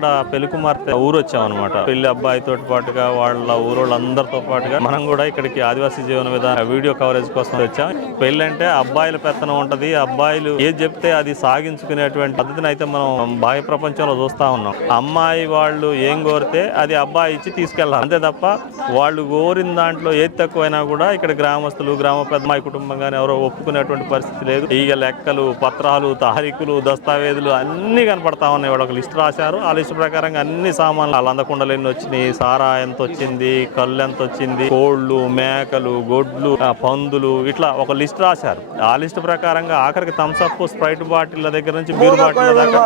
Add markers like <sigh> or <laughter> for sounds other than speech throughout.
ఇక్కడ పెళ్ళి కుమార్తె ఊరు వచ్చామన్నమాట. పెళ్ళి అబ్బాయితో పాటుగా వాళ్ళ ఊరోళ్ళందరితో పాటుగా మనం కూడా ఇక్కడికి ఆదివాసీ జీవన విధానం వీడియో కవరేజ్ కోసం వచ్చాం. పెళ్ళి అంటే అబ్బాయిల పెత్తనం ఉంటది. అబ్బాయిలు ఏది చెప్తే అది సాగించుకునేటువంటి పద్ధతిని అయితే మనం బాహ్య ప్రపంచంలో చూస్తా ఉన్నాం. అమ్మాయి వాళ్ళు ఏం కోరితే అది అబ్బాయి ఇచ్చి తీసుకెళ్ళాలి. అంతే తప్ప వాళ్ళు కోరిన దాంట్లో ఏది తక్కువైనా కూడా ఇక్కడ గ్రామస్తులు గ్రామ పెద్దమాయి కుటుంబం కానీ ఎవరో ఒప్పుకునేటువంటి పరిస్థితి లేదు. ఈగ లెక్కలు పత్రాలు తారీఖులు దస్తావేజులు అన్ని కనపడతా ఉన్నాయి. వాళ్ళు ఒక లిస్ట్ రాశారు. ఆ లిస్ట్ ప్రకారంగా అన్ని సామాన్లు అలందకుండలు ఎన్ని వచ్చినాయి. సారా ఎంత వచ్చింది కళ్ళు ఎంత వచ్చింది కోళ్ళు మేకలు గొడ్లు పందులు ఇట్లా ఒక లిస్ట్ రాశారు. ఆ లిస్ట్ ప్రకారంగా ఆఖరికి థమ్స్అప్ స్ప్రైట్ బాటిల్ దగ్గర నుంచి బీర్ బాటిల్ దాకా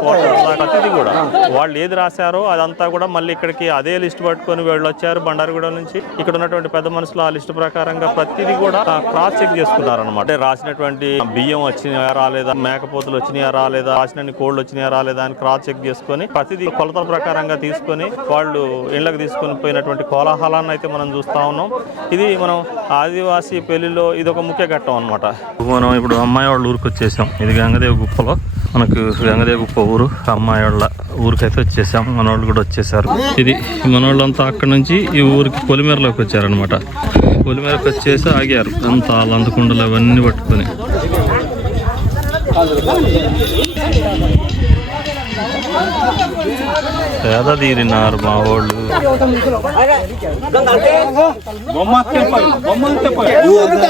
ప్రతిదీ కూడా. వాళ్ళు ఏది రాశారో అదంతా కూడా మళ్ళీ ఇక్కడికి అదే లిస్ట్ పట్టుకొని వీళ్ళు వచ్చారు బండారుగూడెం నుంచి. ఇక్కడ ఉన్నటువంటి పెద్ద మనుషులు ఆ లిస్ట్ ప్రకారంగా ప్రతిదీ కూడా క్రాస్ చెక్ చేసుకున్నారు అనమాట అంటే రాసినటువంటి బియ్యం వచ్చినాయా రాలేదా మేకపోతులు వచ్చినాయా రాలేదా రాసినన్ని కోళ్ళు వచ్చినాయా రాలేదా అని క్రాస్ చెక్ చేసుకొని ప్రతిదీ కొలతల ప్రకారంగా తీసుకొని వాళ్ళు ఇళ్ళకి తీసుకొని పోయినటువంటి కోలాహలాన్ని అయితే మనం చూస్తా ఉన్నాం. ఇది మనం ఆదివాసీ పెళ్ళిలో ఇది ఒక ముఖ్య ఘట్టం అనమాట మనం ఇప్పుడు అమ్మాయి వాళ్ళ ఊరికి వచ్చేసాం. ఇది గంగదేవి గుప్పలో. మనకు గంగదేవి గుప్ప ఊరు అమ్మాయి వాళ్ళ ఊరికైతే వచ్చేసాం. మనవాళ్ళు కూడా వచ్చేసారు. ఇది మనోళ్ళంతా అక్కడ నుంచి ఈ ఊరికి పొలిమేరలోకి వచ్చారనమాట పొలిమేరకు వచ్చేసి ఆగారు. అంతా లందకుండలు అవన్నీ పట్టుకొని. పేద తీరినారు మా వాళ్ళు.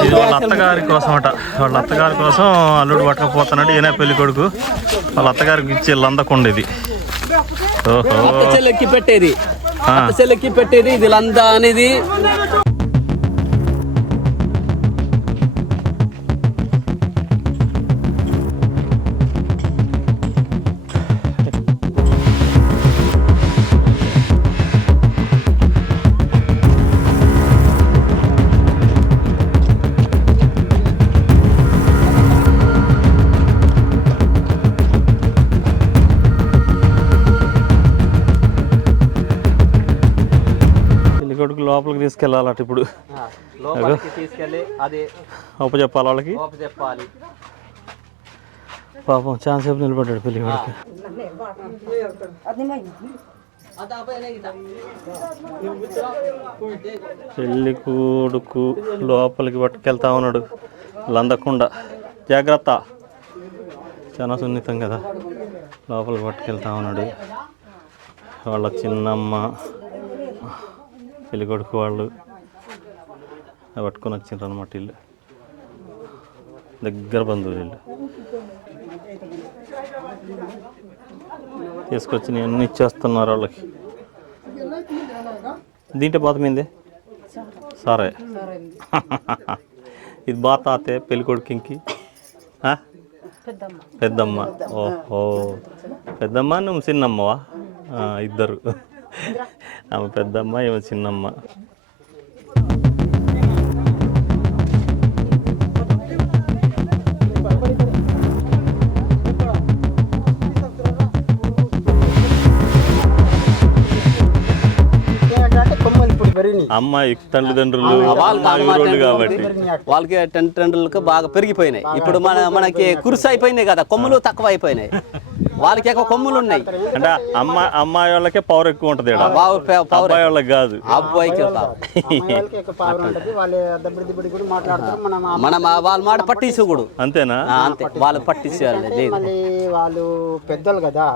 ఇది వాళ్ళ అత్తగారి కోసం అట వాళ్ళ అత్తగారి కోసం అల్లుడు పట్టకపోతున్నాడు. ఈయన పెళ్ళి కొడుకు. వాళ్ళ అత్తగారికి ఇచ్చే లందకుండ ఇది. ఓహో. పెట్టేది. పెట్టేది. ఇది లందా అనేది తీసుకెళ్ళాలట ఇప్పుడు. లోపలికి తీసుకెళ్ళి అది చెప్పాలి వాళ్ళకి? చెప్పాలి పాపం ఛాన్స్ సేపు నిలబడ్డాడు పెళ్ళి కొడుకు పెళ్ళి కొడుకు లోపలికి పట్టుకెళ్తా ఉన్నాడు. లందకుండా. జాగ్రత్త. చాలా సున్నితం కదా. లోపలికి పట్టుకెళ్తా ఉన్నాడు. వాళ్ళ చిన్నమ్మ. పెళ్ళి కొడుకు వాళ్ళు పట్టుకొని వచ్చిండ్రు అనమాట వీళ్ళు దగ్గర బంధువులు వీళ్ళు తీసుకొచ్చి నేను ఇచ్చేస్తున్నారు వాళ్ళకి. దీంట్లో బాతమైంది సరే. <laughs> ఇది బాత అతే పెళ్ళి కొడుకుకి పెద్దమ్మ. ఓహో. పెద్దమ్మ నువ్వు చిన్నమ్మవా? ఇద్దరు. ఆమె పెద్దమ్మ ఈమె చిన్నమ్మ. అమ్మాయి తల్లిదండ్రులు ఊరోళ్ళు కాబట్టి. వాళ్ళకి టెన్ టెండర్లకు బాగా పెరిగిపోయినాయి. ఇప్పుడు మన మనకి కురుసు అయిపోయినాయి కదా కొమ్ములు తక్కువ అయిపోయినాయి వాళ్ళకి ఎక్కువ కొమ్ములు ఉన్నాయి. అంటే అమ్మ అమ్మాయి వాళ్ళకే పవర్ ఎక్కువ ఉంటుంది అబ్బాయి వాళ్ళకి కాదు. అబ్బాయికి మనం వాళ్ళ మాట పట్టించకూడదు అంతేనా? అంతే. వాళ్ళు పట్టించాలి వాళ్ళు పెద్దలు కదా.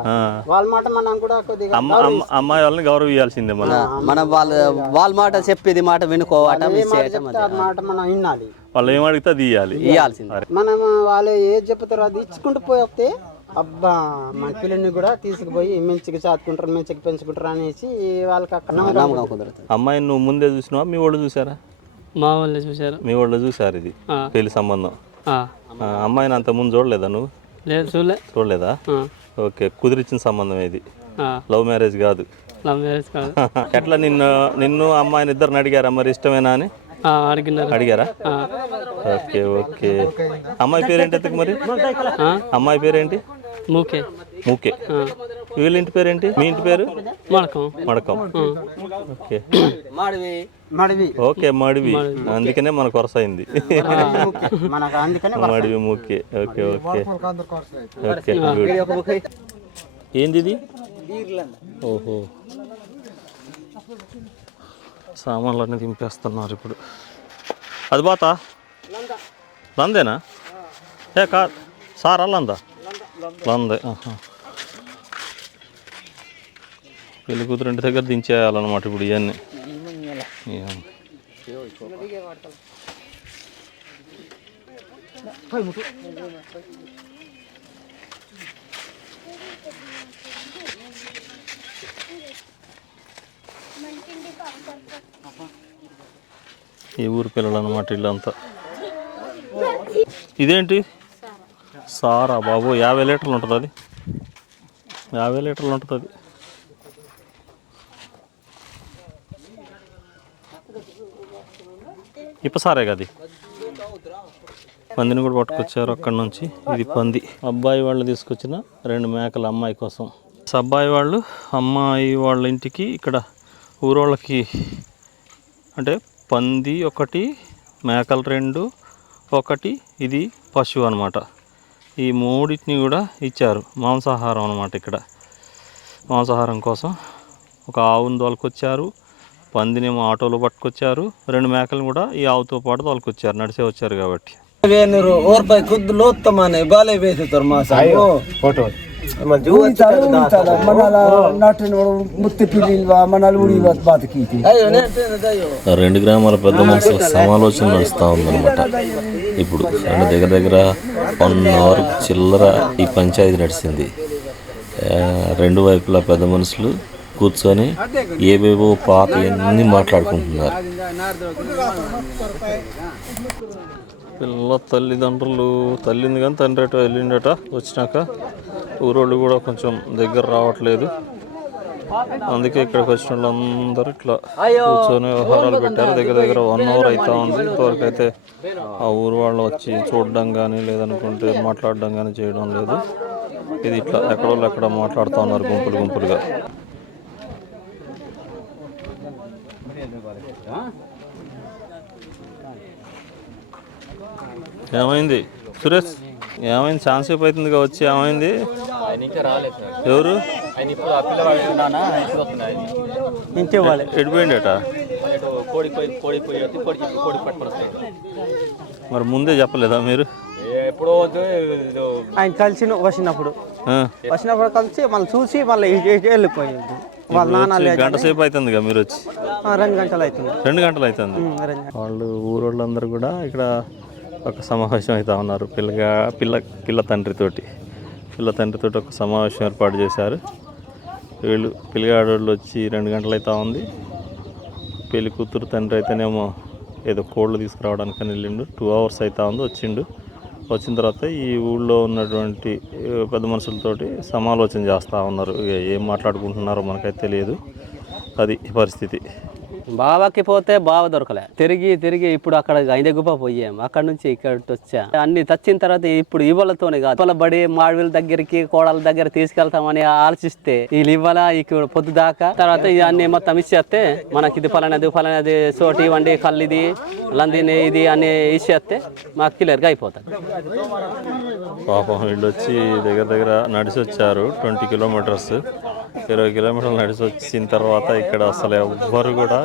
వాళ్ళ మాట మనం కూడా కొద్దిగా అమ్మ అమ్మ- అమ్మాయి వాళ్ళని గౌరవ ఇవ్వాల్సిందే మనం మనం వాళ్ళ వాళ్ళ మాట చెప్పేది మాట వినుకోవటం మాట మనం వినాలి. వాళ్ళు ఏం అడిగితే అది ఇవ్వాలి ఇవ్వాల్సింది మనం వాళ్ళు ఏది చెప్తారో అది ఇచ్చుకుంటూ వస్తే అబ్బా మన పిల్లని కూడా తీసుకుపోయి మంచిగా చాతుకుంటారు మంచిగా పెంచుకుంటారు అనేసి వాళ్ళకి అక్కడ నమ్మకం నమ్మకం కుదరదు. అమ్మాయిని నువ్వు ముందే చూసినావా? మీ వాళ్ళు చూసారా? మా వాళ్ళే చూశారు. మీ వాళ్ళు చూసారు ఇది. పెళ్ళి సంబంధం? అమ్మాయిని అంత ముందు చూడలేదా నువ్వు? లేదు చూడలే. చూడలేదా? ఓకే కుదిరిచ్చిన సంబంధం ఇది. లవ్ మ్యారేజ్ కాదు. లవ్ మ్యారేజ్ కాదు. <laughs> ఎట్లా నిన్ను నిన్ను అమ్మాయిని ఇద్దరిని అడిగారా మరి? ఇష్టమేనా అని? ఆ, అడిగినారు. అడిగారా? Okay okay. అమ్మాయి పేరేంటి ఎత్తుకు మరి? అమ్మాయి పేరేంటి? మూకే. మూకే. వీళ్ళ ఇంటి పేరేంటి? మీ ఇంటి పేరు? మడకం మడకం ఓకే. మాడివి. మడివి. ఓకే మడివి. అందుకనే మనకు వరుస అయింది. మడివి మూకే. Okay okay. ఓకే ఏంది ఇది? ఓహో. సామాన్లన్నీ దింపేస్తున్నారు ఇప్పుడు. అది బాత లందేనా ఏ కా సార్ లందా? లందే. పెళ్ళి కూతురు ఇంటి దగ్గర దించేయాలన్నమాట ఇప్పుడు ఇవన్నీ ఏం. ఈ ఊరు పిల్లలు అన్నమాట వీళ్ళంతా ఇదేంటి? సారా బాబు యాభై లీటర్లు ఉంటుంది అది. యాభై లీటర్లు ఉంటుంది అది. ఇప్పసారే కదా పందిని కూడా పట్టుకొచ్చారు అక్కడ నుంచి. ఇది పంది. అబ్బాయి వాళ్ళు తీసుకొచ్చిన రెండు మేకలు అమ్మాయి కోసం. అబ్బాయి వాళ్ళు అమ్మాయి వాళ్ళ ఇంటికి ఇక్కడ ఊరోళ్ళకి అంటే పంది ఒకటి మేకలు రెండు ఒకటి ఇది పశువు అనమాట ఈ మూడింటిని కూడా ఇచ్చారు. మాంసాహారం అనమాట ఇక్కడ. మాంసాహారం కోసం ఒక ఆవును తోలుకొచ్చారు. పందినేమో ఆటోలో పట్టుకొచ్చారు. రెండు మేకలను కూడా ఈ ఆవుతో పాటు తోలుకొచ్చారు. నడిచే వచ్చారు కాబట్టి. రెండు గ్రామాల పెద్ద మనుషుల సమాలోచన నడుస్తూ ఉందన్నమాట. ఇప్పుడు రెండు దగ్గర దగ్గర వన్ అవర్ చిల్లర ఈ పంచాయతీ నడిచింది రెండు వైపులా పెద్ద మనుషులు కూర్చొని ఏవేవో పాత అన్ని మాట్లాడుకుంటున్నారు. పిల్ల తల్లిదండ్రులు తల్లింది కానీ తండ్రి అట వెళ్ళిండట వచ్చినాక ఊరోళ్ళు కూడా కొంచెం దగ్గర రావట్లేదు. అందుకే ఇక్కడికి వచ్చిన వాళ్ళందరూ ఇట్లా కూర్చొని వ్యవహారాలు పెట్టారు. దగ్గర దగ్గర వన్ అవర్ అవుతా ఉంది. ఇంతవరకు అయితే ఆ ఊరు వాళ్ళు వచ్చి చూడడం కానీ లేదనుకుంటే మాట్లాడడం కానీ చేయడం లేదు. ఇది ఇట్లా ఎక్కడో ఎక్కడ మాట్లాడుతూ ఉన్నారు గుంపులు గుంపులుగా. ఏమైంది? సురేష్? ఏమైంది? ఛాన్స్ సేపు అవుతుందిగా వచ్చి ఏమైంది? ఎవరు? ఎడిపోయిండట? పట్టుకొని మరి ముందే చెప్పలేదా మీరు? ఎప్పుడో ఆయన కలిసి వచ్చినప్పుడు ఆ, వచ్చినప్పుడు కలిసి మళ్ళీ చూసి మళ్ళీ వెళ్ళిపోయింది వాళ్ళ నాన్న గంట సేపు అవుతుందిగా మీరు వచ్చి? ఆ, రెండు గంటలు అవుతుంది. రెండు గంటలు అవుతుంది. వాళ్ళు ఊరోళ్ళందరూ కూడా ఇక్కడ ఒక సమావేశం అవుతా ఉన్నారు. పిల్లగా పిల్ల పిల్ల తండ్రితోటి. పిల్ల తండ్రితోటి ఒక సమావేశం ఏర్పాటు చేశారు. వీళ్ళు పిల్లగాడోళ్ళు వచ్చి రెండు గంటలు అవుతా ఉంది. పెళ్ళి కూతురు తండ్రి అయితేనేమో ఏదో కోళ్ళు తీసుకురావడానికి వెళ్ళిండు. టూ అవర్స్ అవుతా ఉంది వచ్చిండు. వచ్చిన తర్వాత ఈ ఊళ్ళో ఉన్నటువంటి పెద్ద మనుషులతోటి సమాలోచన చేస్తూ ఉన్నారు. ఏం మాట్లాడుకుంటున్నారో మనకైతే తెలియదు. అది పరిస్థితి. బావకి పోతే బావ దొరకలే. తిరిగి తిరిగి ఇప్పుడు అక్కడ ఐదు గుప్ప పోయాం. అక్కడ నుంచి ఇక్కడ వచ్చా. అన్ని తచ్చిన తర్వాత ఇప్పుడు ఇవ్వలతోనే కాదు. ఇవ్వల బడి మాడవిల దగ్గరికి కోడల దగ్గర తీసుకెళ్తామని ఆలోచిస్తే వీళ్ళు ఇవ్వాల? ఇక్కడ పొద్దు దాకా. తర్వాత అన్ని మొత్తం ఇచ్చేస్తే మనకి ఇది ఫలానది ఫలానది సోటి ఇవ్వండి కల్లిది లందిని ఇది అని ఇచ్చేస్తే మాకు క్లియర్గా అయిపోతుంది పాపం వీళ్ళు వచ్చి దగ్గర దగ్గర నడిచి వచ్చారు ట్వంటీ కిలోమీటర్స్. ఇరవై కిలోమీటర్లు నడిచి వచ్చిన తర్వాత ఇక్కడ అసలు ఎవ్వరు కూడా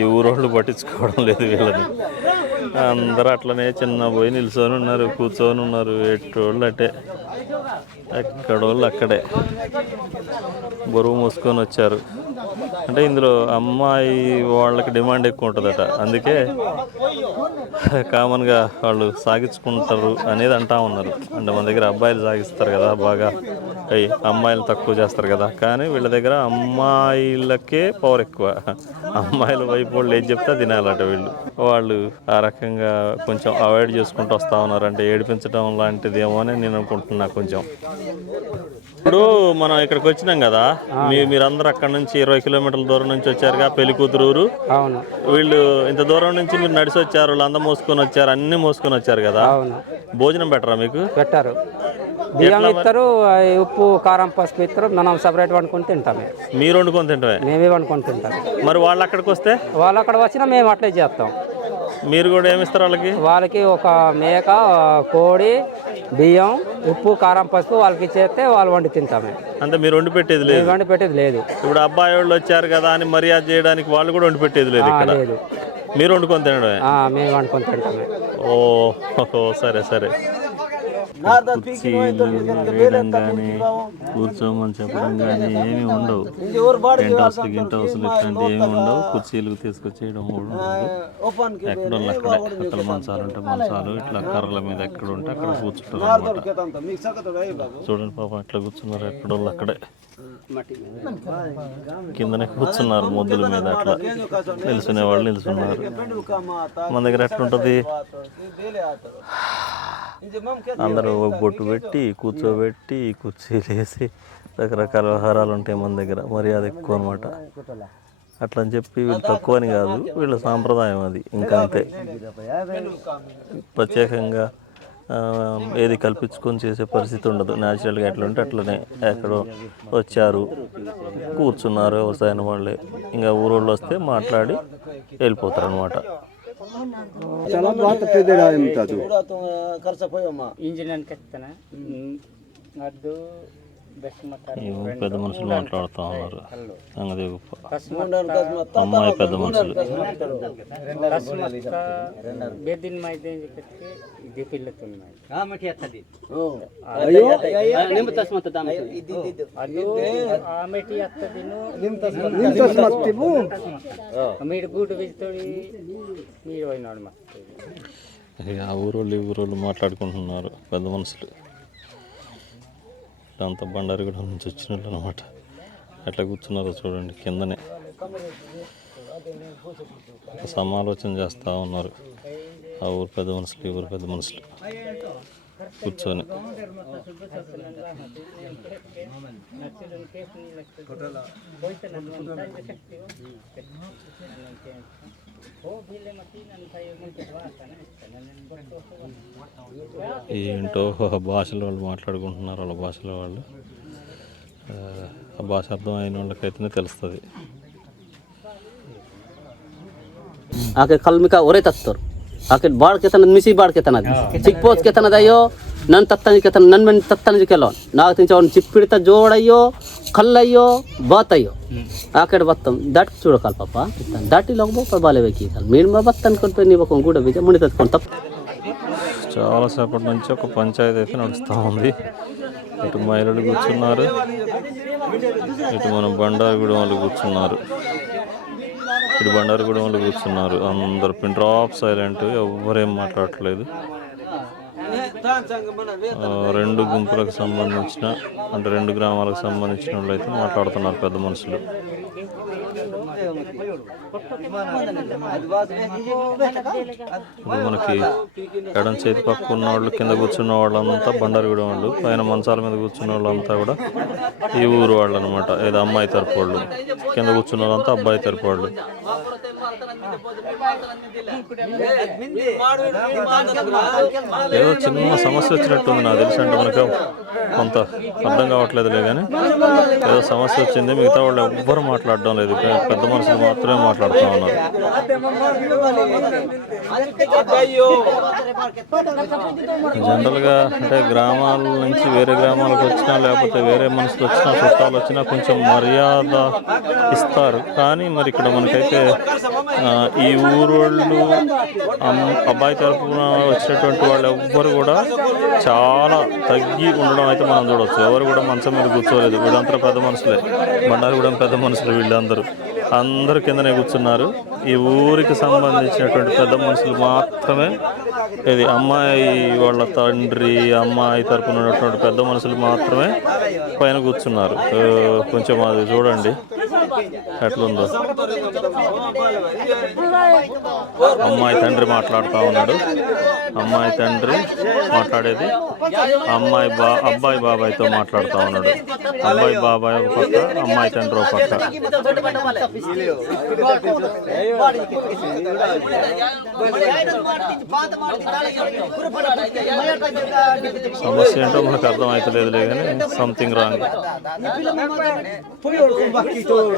ఈ ఊరోళ్ళు పట్టించుకోవడం లేదు వీళ్ళని. అందరూ అట్లనే చిన్న పోయి నిల్చొని ఉన్నారు కూర్చొని ఉన్నారు. ఎట్టోళ్ళు అటే ఎక్కడోళ్ళు అక్కడే. బరువు మూసుకొని వచ్చారు. అంటే ఇందులో అమ్మాయి వాళ్ళకి డిమాండ్ ఎక్కువ ఉంటుందట. అందుకే కామన్గా వాళ్ళు సాగించుకుంటారు అనేది అంటా ఉన్నారు. అంటే మన దగ్గర అబ్బాయిలు సాగిస్తారు కదా బాగా అయ్యి అమ్మాయిలు తక్కువ చేస్తారు కదా. కానీ వీళ్ళ దగ్గర అమ్మాయిలకే పవర్ ఎక్కువ. అమ్మాయిల వైపు వాళ్ళు ఏది చెప్తే తినాలట వీళ్ళు. వాళ్ళు ఆ రకంగా కొంచెం అవాయిడ్ చేసుకుంటూ వస్తూ ఉన్నారు అంటే ఏడిపించడం లాంటిది ఏమో అని నేను అనుకుంటున్నా కొంచెం. ఇప్పుడు మనం ఇక్కడికి వచ్చినాం కదా మీరందరూ అక్కడ నుంచి ఇరవై కిలోమీటర్ల దూరం నుంచి వచ్చారుగా పెళ్ళి కూతురు అవును. వీళ్ళు ఇంత దూరం నుంచి మీరు నడిచి వచ్చారు వాళ్ళు అందరూ మోసుకొని వచ్చారు అన్ని మోసుకొని వచ్చారు కదా. అవును. భోజనం పెట్టరా మీకు? పెట్టారు. బియ్యం ఇస్తారు ఉప్పు కారం పసుపు ఇస్తారు మనం సపరేట్ వండుకొని తింటాం మీరు వండుకొని తింటమే? మేమే వండుకొని తింటాం. మరి వాళ్ళు అక్కడికి వస్తే? వాళ్ళు అక్కడ వచ్చినా మేము అట్లే చేస్తాం. మీరు కూడా ఏమిస్తారు వాళ్ళకి? వాళ్ళకి ఒక మేక కోడి బియ్యం ఉప్పు కారం పసుపు వాళ్ళకి ఇచ్చేస్తే వాళ్ళు వండి తింటామే అంటే మీరు వండి పెట్టేది లేదు? వండి పెట్టేది లేదు. ఇప్పుడు అబ్బాయి వాళ్ళు వచ్చారు కదా అని మర్యాద చేయడానికి వాళ్ళు కూడా వండి పెట్టేది లేదు ఇక్కడ? లేదు. మీరు వండుకొని తినడమే? మేము వండుకొని తింటామే ఓ సరే సరే. కూర్చోమని చెప్పడం కానీ ఏమీ ఉండవు. టెంట్ హౌస్లు గింట్ హౌస్లు ఇట్లాంటివి ఏమి ఉండవు. కుర్చీలు తీసుకొచ్చేయడం కూడా ఎక్కడ అక్కడే అక్కడ మంచాలు ఉంటే మంచాలు ఇట్లా కర్రల మీద ఎక్కడ ఉంటే అక్కడ కూర్చుంటారు అనమాట చూడండి పాపం ఎట్లా కూర్చున్నారు ఎక్కడ అక్కడే. కిందనే కూర్చున్నారు ముద్దుల మీద అట్లా. నిల్చునే వాళ్ళు నిల్చున్నారు. మన దగ్గర ఎట్లుంటుంది? అందరూ ఒక బొట్టు పెట్టి కూర్చోబెట్టి కుర్చీలు వేసి రకరకాల వ్యవహారాలు ఉంటాయి మన దగ్గర. మర్యాద ఎక్కువ అనమాట అట్లా అని చెప్పి వీళ్ళు తక్కువ అని కాదు. వీళ్ళ సాంప్రదాయం అది. ఇంకా అంతే ప్రత్యేకంగా ఏది కల్పించుకొని చేసే పరిస్థితి ఉండదు. న్యాచురల్గా ఎట్లా ఉంటే అట్లనే ఎక్కడో వచ్చారు కూర్చున్నారు వ్యవసాయం వాళ్ళే. ఇంకా ఊరోళ్ళు వస్తే మాట్లాడి వెళ్ళిపోతారు అనమాట పెద్ద మనుషులు మాట్లాడుతూ ఉన్నారు. సంగతి గొప్ప అమ్మాయి పెద్ద మనుషులు. మీరు గూడు బిజ్తోడి ఆ ఊరోళ్ళు ఈ ఊరోళ్ళు మాట్లాడుకుంటున్నారు పెద్ద మనుషులు. అంతా బండారిగూడెం నుంచి వచ్చినట్లు అనమాట ఎట్లా కూర్చున్నారో చూడండి కిందనే. ఒక సమాలోచన చేస్తూ ఉన్నారు. ఆ ఊరు పెద్ద మనుషులు ఈ ఊరు పెద్ద మనుషులు. కూర్చొని. ఏంటో భాషల వాళ్ళు మాట్లాడుకుంటున్నారు వాళ్ళ భాషల వాళ్ళు ఆ, ఆ భాష అర్థం అయిన వాళ్ళకైతేనే తెలుస్తుంది ಆಕೆ ಕಲ್ಮಿಕ ಒರೆ ತತ್ತರು ಆಕೆ ಬಾಳ್ ಕೆತನ ಮಿಸಿ ಬಾಳ್ ಕೆತನದ ಚಿಕ್ಕ ಪೋಸ್ ಕೆತನದ ಅಯ್ಯೋ ನನ್ ತತ್ತನ ಕೆತನ ನನ್ ಮನ್ ತತ್ತನ ಕೆಲವನ್ ನಾಲ್ಕು ತಿಂಚ ಅವ್ನು ಚಿಪ್ಪಿಡ್ತ ಜೋಡಯ್ಯೋ ಕಲ್ಲಯ್ಯೋ ಬಾತಯ್ಯೋ ಆ ಕಡೆ ಬತ್ತಂ ದಟ್ చూడకాలి పాప దాటి లోకపోతే బాలే వెక్కి మీరు బత్త అనుకుంటే నీ ఒక కూడా బీజ ముడి తట్టుకొని తప్ప చాలాసేపటి నుంచి ఒక పంచాయతీ అయితే నడుస్తూ ఉంది ఇటు మహిళలు కూర్చున్నారు ఇటు మన బండారుగూడెం వాళ్ళు కూర్చున్నారు ఇటు బండారుగూడెం వాళ్ళు కూర్చున్నారు అందరు పిన్ డ్రాప్ సైలెంట్ ఎవ్వరేం మాట్లాడట్లేదు ఆ, రెండు గుంపులకు సంబంధించిన అంటే రెండు గ్రామాలకు సంబంధించిన వాళ్ళు అయితే మాట్లాడుతున్నారు పెద్ద మనుషులు. ఇప్పుడు మనకి ఎడం చేతి పక్క ఉన్న వాళ్ళు కింద కూర్చున్న వాళ్ళంతా బండారుగూడెం వాళ్ళు పైన మంచాల మీద కూర్చున్న వాళ్ళంతా కూడా ఈ ఊరు వాళ్ళు అనమాట ఏదో అమ్మాయి తరపు వాళ్ళు కింద కూర్చున్న వాళ్ళంతా అబ్బాయి తరపు వాళ్ళు. ఏదో చిన్న సమస్య వచ్చినట్టుంది నాకు తెలిసి అంటే మనకు కొంత అర్థం కావట్లేదులే కానీ ఏదో సమస్య వచ్చింది మిగతా వాళ్ళు ఎవ్వరు మాట్లాడడం లేదు. పెద్ద మనుషులు మాత్రమే మాట్లాడుతూ ఉన్నారు జనరల్గా అంటే గ్రామాల నుంచి వేరే గ్రామాలకు వచ్చినా లేకపోతే వేరే మనుషులు వచ్చినా చుట్టాలు వచ్చినా కొంచెం మర్యాద ఇస్తారు. కానీ మరి ఇక్కడ మనకైతే ఈ ఊరోళ్ళు అబ్బాయి తరఫున వచ్చినటువంటి వాళ్ళు ఎవ్వరు కూడా చాలా తగ్గి ఉండడం అయితే మనం చూడవచ్చు ఎవరు కూడా మంచం మీద కూర్చోలేదు. వీళ్ళంతా పెద్ద మనుషులే. బండారు కూడా పెద్ద మనుషులు వీళ్ళందరూ. అందరు కిందనే కూర్చున్నారు. ఈ ఊరికి సంబంధించినటువంటి పెద్ద మనుషులు మాత్రమే ఇది అమ్మాయి వాళ్ళ తండ్రి అమ్మాయి తరపున ఉన్నటువంటి పెద్ద మనుషులు మాత్రమే పైన కూర్చున్నారు. కొంచెం అది చూడండి. ఎట్లుందో? అమ్మాయి తండ్రి మాట్లాడుతూ ఉన్నాడు. అమ్మాయి తండ్రి మాట్లాడేది అమ్మాయి బా అబ్బాయి బాబాయ్తో మాట్లాడుతూ ఉన్నాడు. అబ్బాయి బాబాయ్ ఒక పక్క అమ్మాయి తండ్రి ఒక పక్క. సమస్య ఏంటో మనకు అర్థం కానీ సంథింగ్ రాంగ్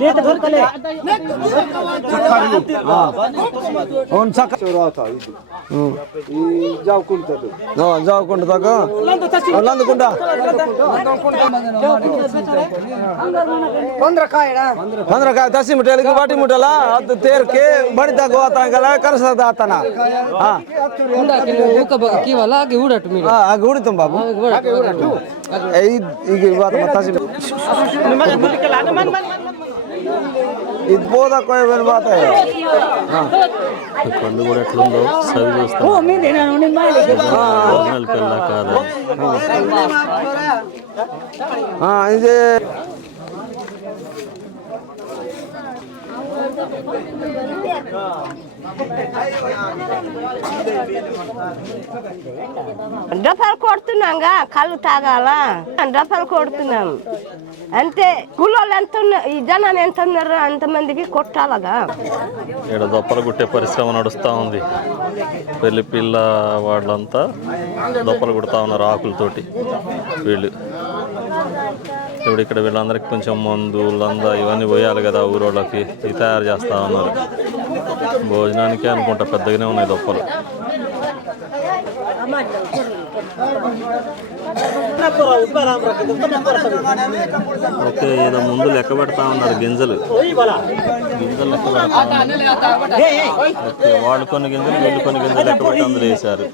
लेट घर कले అవును చక్క జావుకుంట జావుకుంట దాకా లందుకుంట पंद्रह का दस मुठेल की बाटी मुठेला हाँ, तेर के बड़ी तक आता गला कर सकता आता ना। हाँ। उड़ा के कब की वाला आगे उड़ा तुम हाँ आगे उड़ तुम बाबू। आगे उड़ा तू। ये बात मत से। ಇದ್ಬೋದ ಕೊಯ್ಬೇಡ ಮಾತ ಒಂದು ಕೂಡ ಎಟ್ಲೊಂದು ಸರ್ವಿಸ್ ಕಲ್ಲಾಕಾರ ಹಾ ಇದೆ Thank డఫలు కొడుతున్నాంగా కళ్ళు తాగాల? డఫలు కొడుతున్నాం. అంతే కూలోళ్ళు ఎంత ఉన్నారు ఈ జనాలు ఎంత ఉన్నారో అంతమందికి కొట్టాలగా. ఇక్కడ దొప్పలు కుట్టే పరిశ్రమ నడుస్తూ ఉంది. పెళ్ళి పిల్ల వాళ్ళంతా దొప్పలు కుడతా ఉన్నారు ఆకులతోటి. వీళ్ళు. ఇప్పుడు ఇక్కడ వీళ్ళందరికీ కొంచెం మందు లంద ఇవన్నీ పోయాలి కదా ఊరోళ్ళకి. ఇవి తయారు చేస్తూ ఉన్నారు. భోజనానికి అనుకుంటా పెద్దగానే ఉన్నాయి దొప్పలు. ఓకే ఏదో ముందు లెక్క పెడతా ఉన్నారు గింజలు. గింజలు లెక్క పెడతా ఓకే వాళ్ళు కొన్ని గింజలు వీళ్ళు కొన్ని గింజలు లెక్క పెట్టి అందులో వేశారు.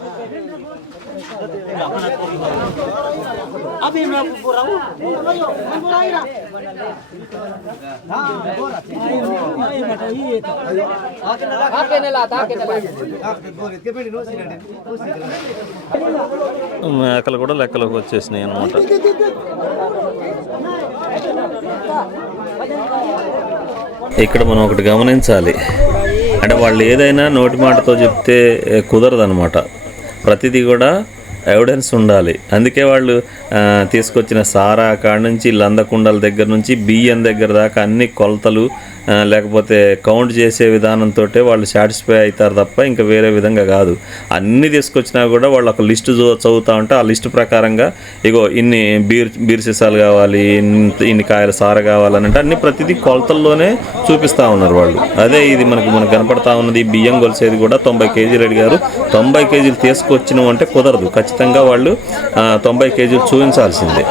మేకలు కూడా లెక్కలోకి వచ్చేసినాయి అనమాట ఇక్కడ మనం ఒకటి గమనించాలి. అంటే వాళ్ళు ఏదైనా నోటి మాటతో చెప్తే కుదరదు అనమాట ప్రతిదీ కూడా ఎవిడెన్స్ ఉండాలి. అందుకే వాళ్ళు తీసుకొచ్చిన సారా కాడ నుంచి లందకుండల దగ్గర నుంచి బియ్యం దగ్గర దాకా అన్ని కొలతలు లేకపోతే కౌంట్ చేసే విధానంతో వాళ్ళు సాటిస్ఫై అవుతారు తప్ప ఇంకా వేరే విధంగా కాదు. అన్ని తీసుకొచ్చినా కూడా వాళ్ళు ఒక లిస్ట్ చదువుతా ఉంటే ఆ లిస్ట్ ప్రకారంగా ఇగో ఇన్ని బీర్ బీర్ సీసాలు కావాలి ఇన్ని- కాయల సార కావాలని అంటే అన్ని ప్రతిదీ కొలతల్లోనే చూపిస్తా ఉన్నారు వాళ్ళు. అదే ఇది మనకు మనకు కనపడతా ఉన్నది బియ్యం కొలిసేది కూడా తొంభై కేజీలు అడిగారు. తొంభై కేజీలు తీసుకొచ్చినాం అంటే కుదరదు. ఖచ్చితంగా వాళ్ళు తొంభై కేజీలు చూపించాల్సిందే.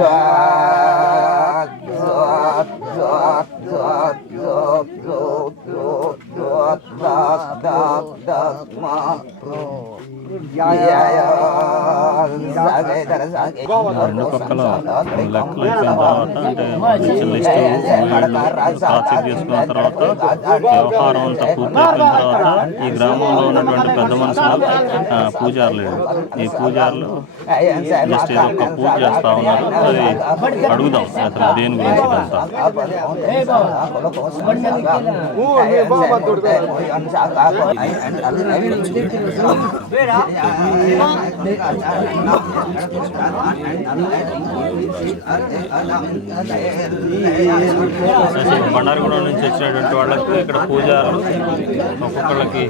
Zat, zat, zat, zat, zat, zat, zat, zat, రెండు పక్కల లెక్కలు అయిపోయిన తర్వాత అంటే చిన్న లిస్ట్ క్రాస్ చేసుకున్న తర్వాత వ్యవహారం అంతా పూర్తయిపోయిన తర్వాత ఈ గ్రామంలో ఉన్నటువంటి పెద్ద మనుషులు ఆ, పూజారులు ఈ పూజారులు జస్ట్ ఇది ఒక పూజ చేస్తా ఉన్నారు అది అడుగుదాం అతను దేని గురించి ఇదంతా బండారిగూడెం నుంచి వచ్చినటువంటి వాళ్ళకి ఇక్కడ పూజారులు ఒక్కొక్కళ్ళకి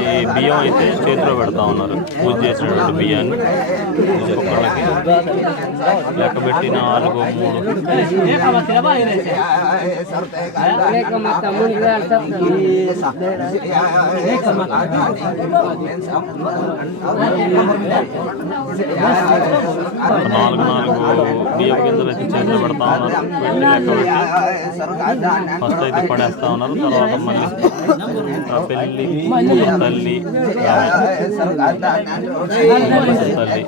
ఈ బియ్యం అయితే చేతిలో పెడతా ఉన్నారు. పూజ చేసినటువంటి బియ్యాన్ని ఒక్కొక్కళ్ళకి లెక్క పెట్టి నాలుగు మూడు. నాలుగు నాలుగు బియ్యం గింజలు అయితే చేతులు పెడతా ఉన్నారు. పెట్టి లెక్క ఫస్ట్ అయితే పడేస్తా ఉన్నారు. తర్వాత మళ్ళీ పెళ్ళి తల్లి తల్లి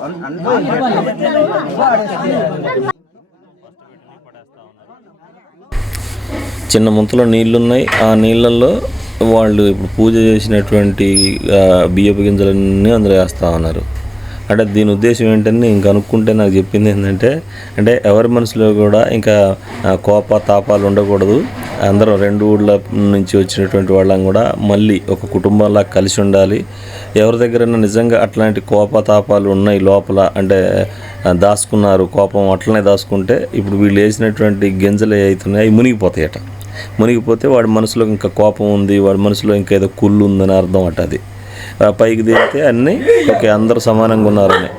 చిన్న ముంతలో నీళ్ళున్నాయి ఆ నీళ్ళల్లో వాళ్ళు ఇప్పుడు పూజ చేసినటువంటి బియ్యపు గింజలన్నీ అందులో వేస్తూ ఉన్నారు. అంటే దీని ఉద్దేశం ఏంటని ఇంకా అనుకుంటే నాకు చెప్పింది ఏంటంటే అంటే ఎవరి మనసులో కూడా ఇంకా కోప తాపాలు ఉండకూడదు. అందరం రెండు ఊళ్ళ నుంచి వచ్చినటువంటి వాళ్ళం కూడా మళ్ళీ ఒక కుటుంబంలా కలిసి ఉండాలి. ఎవరి దగ్గరైనా నిజంగా అట్లాంటి కోప తాపాలు ఉన్నాయి లోపల అంటే దాచుకున్నారు కోపం అట్లనే దాచుకుంటే ఇప్పుడు వీళ్ళు వేసినటువంటి గింజలు అవుతున్నాయి అవి మునిగిపోతాయట. మునిగిపోతే వాడి మనసులో ఇంకా కోపం ఉంది వాడి మనసులో ఇంకా ఏదో కుళ్ళు ఉందని అర్థం అట అది. పైకి దిగితే అన్నీ ఓకే అందరు సమానంగా ఉన్నారని.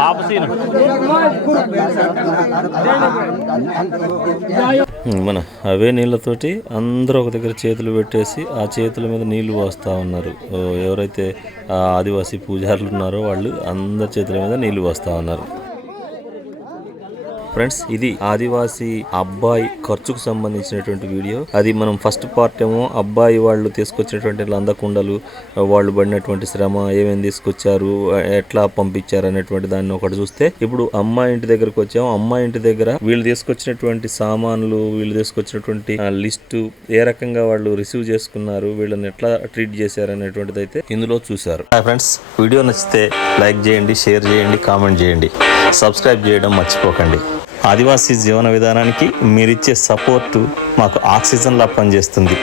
ఆపసీన మన అవే నీళ్ళతోటి అందరూ ఒక దగ్గర చేతులు పెట్టేసి ఆ చేతుల మీద నీళ్ళు పోస్తూ ఉన్నారు. ఎవరైతే ఆ ఆదివాసీ పూజారులు ఉన్నారో వాళ్ళు అందరి చేతుల మీద నీళ్ళు పోస్తూ ఉన్నారు. ఫ్రెండ్స్ ఇది ఆదివాసి అబ్బాయి ఖర్చుకు సంబంధించినటువంటి వీడియో. అది మనం ఫస్ట్ పార్ట్ ఏమో అబ్బాయి వాళ్ళు తీసుకొచ్చినటువంటి లందకుండలు వాళ్ళు పడినటువంటి శ్రమ ఏమేమి తీసుకొచ్చారు ఎట్లా పంపించారు అనేటువంటి దాన్ని ఒకటి చూస్తే ఇప్పుడు అమ్మాయి ఇంటి దగ్గరకు వచ్చాము. అమ్మాయి ఇంటి దగ్గర వీళ్ళు తీసుకొచ్చినటువంటి సామాన్లు వీళ్ళు తీసుకొచ్చినటువంటి లిస్టు ఏ రకంగా వాళ్ళు రిసీవ్ చేసుకున్నారు వీళ్ళని ఎట్లా ట్రీట్ చేశారు అనేటువంటిది అయితే ఇందులో చూశారు. ఫ్రెండ్స్ వీడియో నచ్చితే లైక్ చేయండి షేర్ చేయండి కామెంట్ చేయండి. సబ్స్క్రైబ్ చేయడం మర్చిపోకండి. ఆదివాసీ జీవన విధానానికి మీరిచ్చే సపోర్టు మాకు ఆక్సిజన్లా పనిచేస్తుంది.